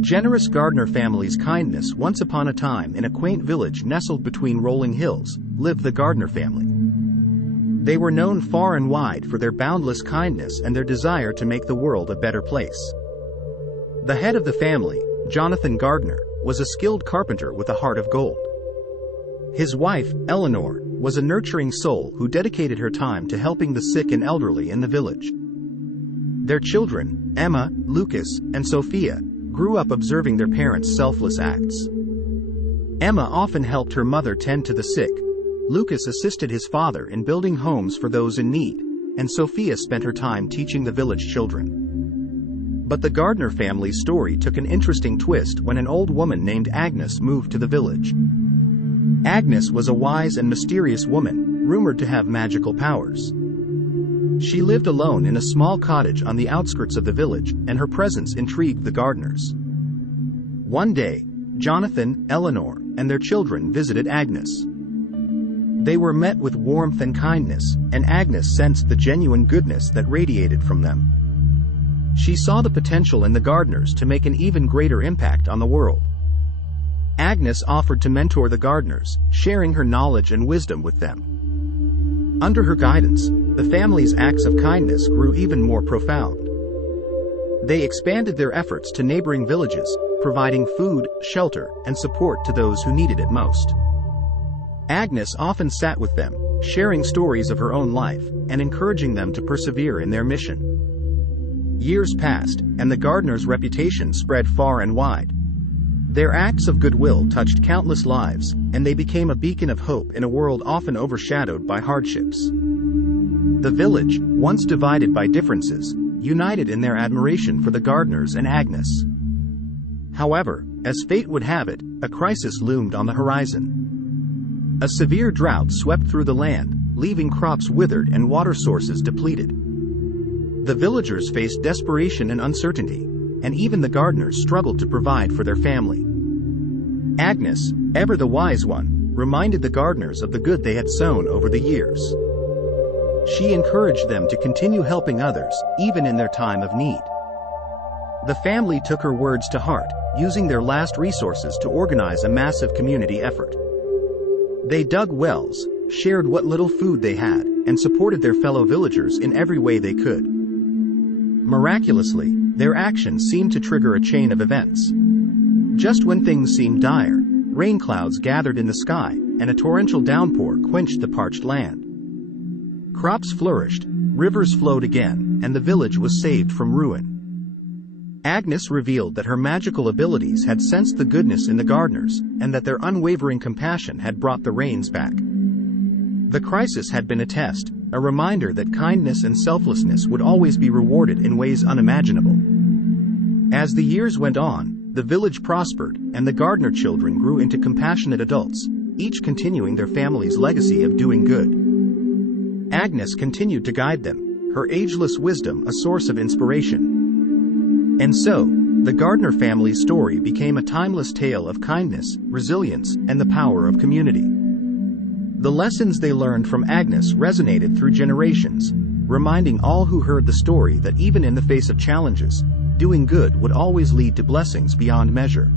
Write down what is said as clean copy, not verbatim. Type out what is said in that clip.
Generous Gardner family's kindness. Once upon a time, in a quaint village nestled between rolling hills, lived the Gardner family. They were known far and wide for their boundless kindness and their desire to make the world a better place. The head of the family, Jonathan Gardner, was a skilled carpenter with a heart of gold. His wife, Eleanor, was a nurturing soul who dedicated her time to helping the sick and elderly in the village. Their children, Emma, Lucas, and Sophia, grew up observing their parents' selfless acts. Emma often helped her mother tend to the sick, Lucas assisted his father in building homes for those in need, and Sophia spent her time teaching the village children. But the Gardner family's story took an interesting twist when an old woman named Agnes moved to the village. Agnes was a wise and mysterious woman, rumored to have magical powers. She lived alone in a small cottage on the outskirts of the village, and her presence intrigued the Gardners. One day, Jonathan, Eleanor, and their children visited Agnes. They were met with warmth and kindness, and Agnes sensed the genuine goodness that radiated from them. She saw the potential in the Gardners to make an even greater impact on the world. Agnes offered to mentor the Gardners, sharing her knowledge and wisdom with them. Under her guidance, the family's acts of kindness grew even more profound. They expanded their efforts to neighboring villages, providing food, shelter, and support to those who needed it most. Agnes often sat with them, sharing stories of her own life, and encouraging them to persevere in their mission. Years passed, and the Gardners' reputation spread far and wide. Their acts of goodwill touched countless lives, and they became a beacon of hope in a world often overshadowed by hardships. The village, once divided by differences, united in their admiration for the Gardners and Agnes. However, as fate would have it, a crisis loomed on the horizon. A severe drought swept through the land, leaving crops withered and water sources depleted. The villagers faced desperation and uncertainty, and even the Gardners struggled to provide for their family. Agnes, ever the wise one, reminded the Gardners of the good they had sown over the years. She encouraged them to continue helping others, even in their time of need. The family took her words to heart, using their last resources to organize a massive community effort. They dug wells, shared what little food they had, and supported their fellow villagers in every way they could. Miraculously, their actions seemed to trigger a chain of events. Just when things seemed dire, rain clouds gathered in the sky, and a torrential downpour quenched the parched land. Crops flourished, rivers flowed again, and the village was saved from ruin. Agnes revealed that her magical abilities had sensed the goodness in the Gardners, and that their unwavering compassion had brought the rains back. The crisis had been a test, a reminder that kindness and selflessness would always be rewarded in ways unimaginable. As the years went on, the village prospered, and the Gardner children grew into compassionate adults, each continuing their family's legacy of doing good. Agnes continued to guide them, her ageless wisdom a source of inspiration. And so, the Gardner family's story became a timeless tale of kindness, resilience, and the power of community. The lessons they learned from Agnes resonated through generations, reminding all who heard the story that even in the face of challenges, doing good would always lead to blessings beyond measure.